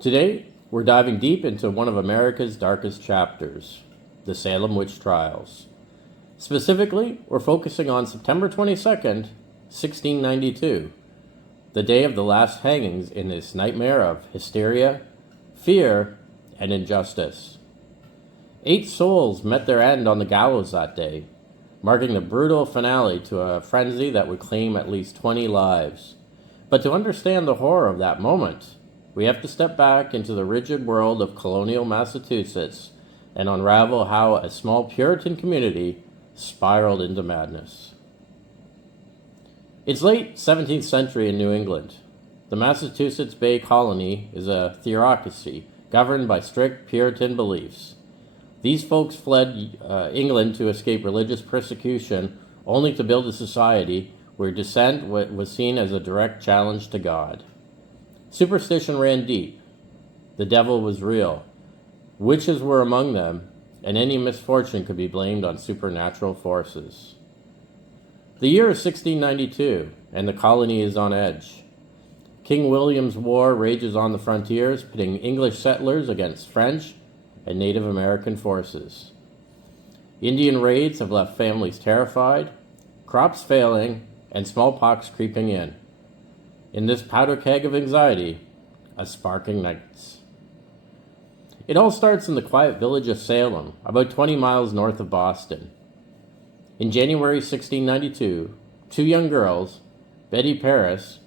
Today, we're diving deep into one of America's darkest chapters, the Salem Witch Trials. Specifically, we're focusing on September 22nd, 1692, the day of the last hangings in this nightmare of hysteria, fear, and injustice. 8 souls met their end on the gallows that day, marking the brutal finale to a frenzy that would claim at least 20 lives. But to understand the horror of that moment, we have to step back into the rigid world of colonial Massachusetts and unravel how a small Puritan community spiraled into madness. It's late 17th century in New England. The Massachusetts Bay Colony is a theocracy governed by strict Puritan beliefs. These folks fled England to escape religious persecution, only to build a society where dissent was seen as a direct challenge to God. Superstition ran deep. The devil was real. Witches were among them, and any misfortune could be blamed on supernatural forces. The year is 1692, and the colony is on edge. King William's War rages on the frontiers, pitting English settlers against French and Native American forces. Indian raids have left families terrified, crops failing, and smallpox creeping in. In this powder keg of anxiety, a spark ignites. It all starts in the quiet village of Salem, about 20 miles north of Boston. In January 1692, 2 young girls, Betty Paris,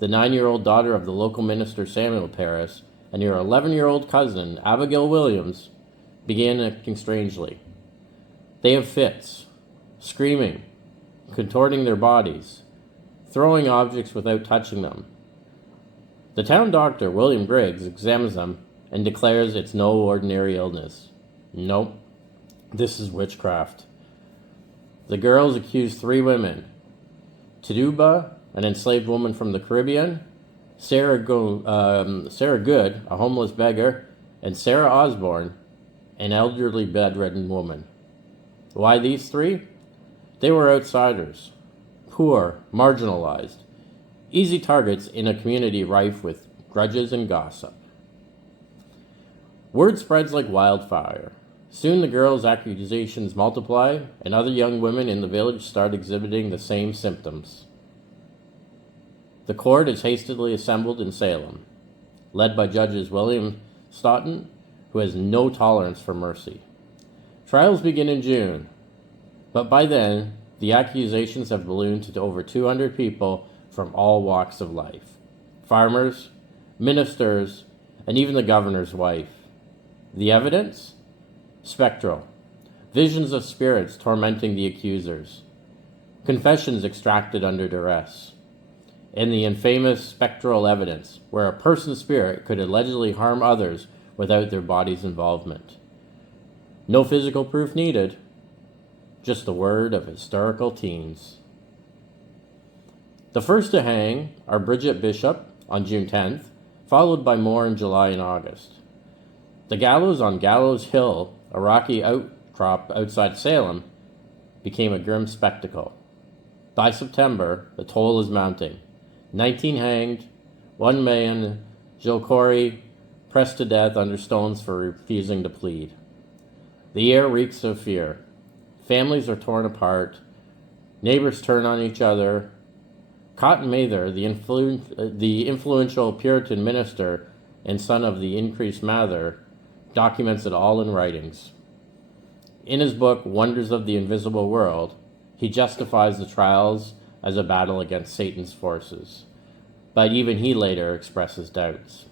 the 9-year-old daughter of the local minister Samuel Paris, and her 11-year-old cousin, Abigail Williams, began acting strangely. They have fits, screaming, contorting their bodies, throwing objects without touching them. The town doctor, William Griggs, examines them and declares it's no ordinary illness. Nope, this is witchcraft. The girls accuse 3 women: Tiduba, an enslaved woman from the Caribbean, Sarah Good, a homeless beggar, and Sarah Osborne, an elderly bedridden woman. Why these 3? They were outsiders, poor, marginalized, easy targets in a community rife with grudges and gossip. Word spreads like wildfire. Soon the girls' accusations multiply, and other young women in the village start exhibiting the same symptoms. The court is hastily assembled in Salem, led by Judges William Stoughton, who has no tolerance for mercy. Trials begin in June, but by then, the accusations have ballooned to over 200 people from all walks of life: farmers, ministers, and even the governor's wife. The evidence? Spectral. Visions of spirits tormenting the accusers. Confessions extracted under duress. And the infamous spectral evidence, where a person's spirit could allegedly harm others without their body's involvement. No physical proof needed, just the word of hysterical teens. The first to hang are Bridget Bishop on June 10th, followed by more in July and August. The gallows on Gallows Hill, a rocky outcrop outside Salem, became a grim spectacle. By September, the toll is mounting. 19 hanged, 1 man, Joe Corey, pressed to death under stones for refusing to plead. The air reeks of fear. Families are torn apart. Neighbors turn on each other. Cotton Mather, the influential Puritan minister and son of the increased Mather, documents it all in writings. In his book, Wonders of the Invisible World, he justifies the trials as a battle against Satan's forces, but even he later expresses doubts.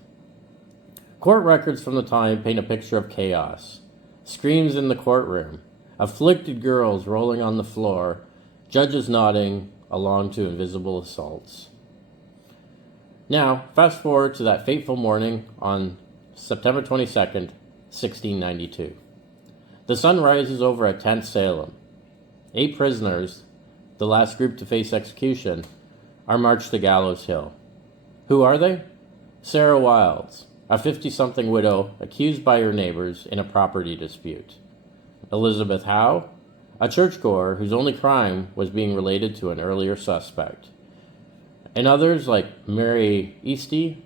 Court records from the time paint a picture of chaos. Screams in the courtroom, afflicted girls rolling on the floor, judges nodding along to invisible assaults. Now, fast forward to that fateful morning on September 22nd, 1692. The sun rises over a tense Salem. 8 prisoners, the last group to face execution, are marched to Gallows Hill. Who are they? Sarah Wilds, a 50-something widow accused by her neighbors in a property dispute. Elizabeth Howe, a churchgoer whose only crime was being related to an earlier suspect. And others like Mary Eastie,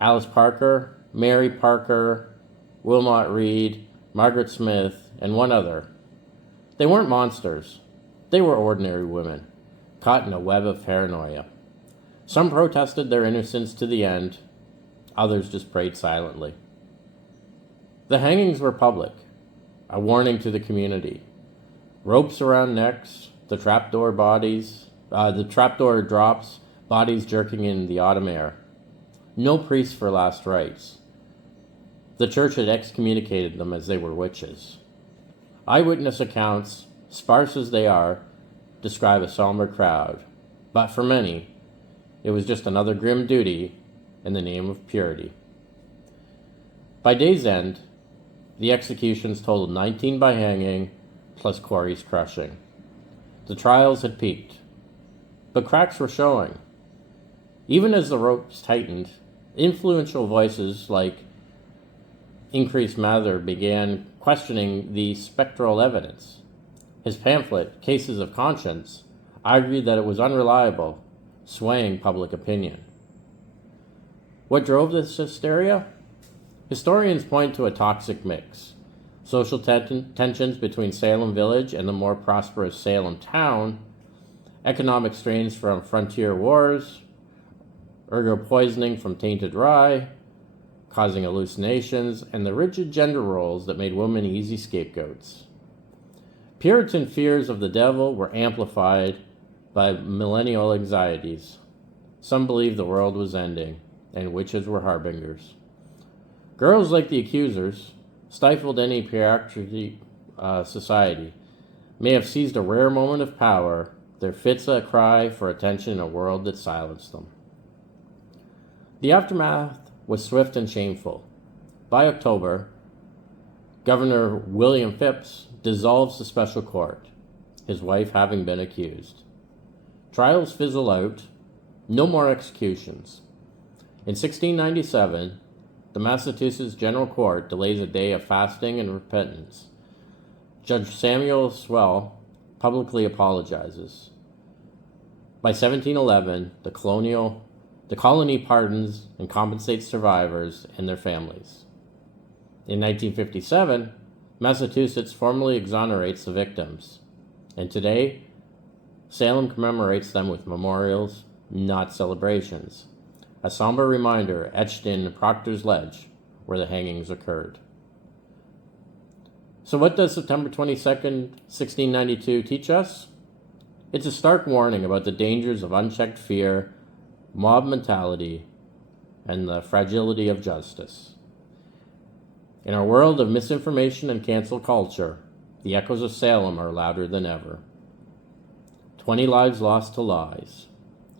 Alice Parker, Mary Parker, Wilmot Reed, Margaret Smith, and one other. They weren't monsters. They were ordinary women, caught in a web of paranoia. Some protested their innocence to the end. Others just prayed silently. The hangings were public, a warning to the community. Ropes around necks, the trapdoor drops, bodies jerking in the autumn air. No priest for last rites. The church had excommunicated them as they were witches. Eyewitness accounts, sparse as they are, describe a somber crowd, but for many, it was just another grim duty in the name of purity. By day's end, the executions totaled 19 by hanging, plus quarries crushing. The trials had peaked, but cracks were showing. Even as the ropes tightened, influential voices like Increase Mather began questioning the spectral evidence. His pamphlet, Cases of Conscience, argued that it was unreliable, swaying public opinion. What drove this hysteria? Historians point to a toxic mix. Social tensions between Salem Village and the more prosperous Salem town, economic strains from frontier wars, ergot poisoning from tainted rye, causing hallucinations, and the rigid gender roles that made women easy scapegoats. Puritan fears of the devil were amplified by millennial anxieties. Some believed the world was ending, and witches were harbingers. Girls like the accusers, stifled any patriarchal society, may have seized a rare moment of power, their fits a cry for attention in a world that silenced them. The aftermath was swift and shameful. By October, Governor William Phipps dissolves the special court, his wife having been accused. Trials fizzle out, no more executions. In 1697, the Massachusetts General Court delays a day of fasting and repentance. Judge Samuel Swell publicly apologizes. By 1711, the colony pardons and compensates survivors and their families. In 1957, Massachusetts formally exonerates the victims, and today, Salem commemorates them with memorials, not celebrations, a somber reminder etched in Proctor's Ledge, where the hangings occurred. So what does September 22nd, 1692 teach us? It's a stark warning about the dangers of unchecked fear, mob mentality, and the fragility of justice. In our world of misinformation and cancel culture, the echoes of Salem are louder than ever. 20 lives lost to lies.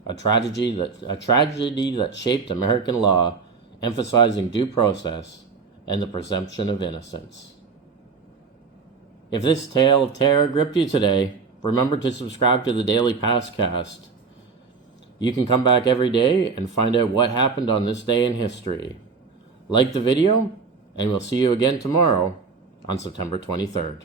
A tragedy that shaped American law, emphasizing due process and the presumption of innocence. If this tale of terror gripped you today, remember to subscribe to the daily Pastcast. You can come back every day and find out what happened on this day in history. Like the video, and we'll see you again tomorrow on September 23rd.